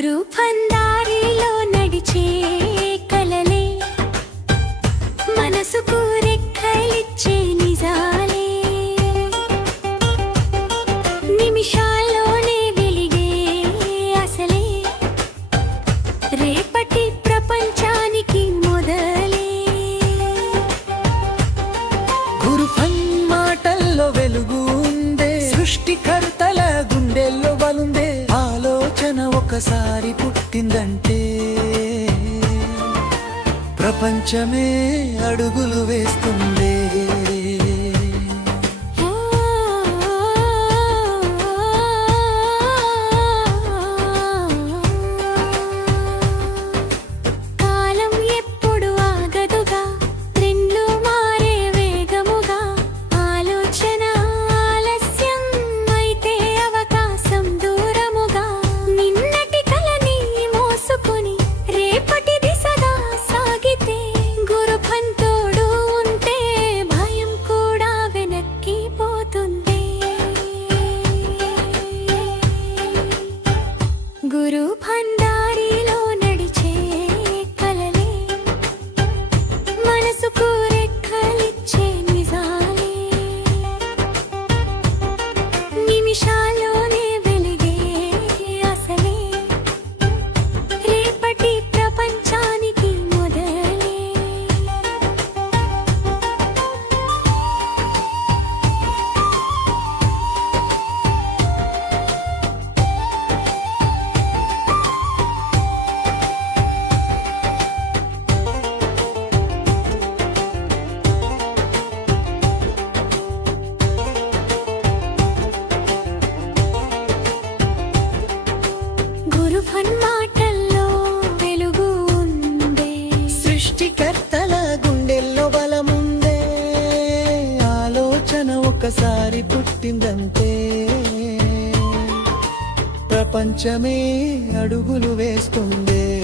ఎదురు పందారిలో నడిచే కలలే. మనసుకు రెక్కలిచ్చే నిజాలే. నిమిషాల్లోనే వెలిగే అసలే. రేపటి ప్రపంచానికి మొదలే. గురుఫన్ మాటల్లో వెలుగు ఉందే సృష్టికర్తల ఒకసారి పుట్టిందంటే ప్రపంచమే అడుగులు వేస్తుందే. గురు భండారిలో నడిచే కలలే. మనసుకు రెక్కలిచ్చే నిజాలే. నిమిషాలు గురు మాటల్లో వెలుగు ఉందే. సృష్టికర్తల గుండెల్లో బలముందే. ఆలోచన ఒకసారి పుట్టిందంతే. ప్రపంచమే అడుగులు వేస్తుందే.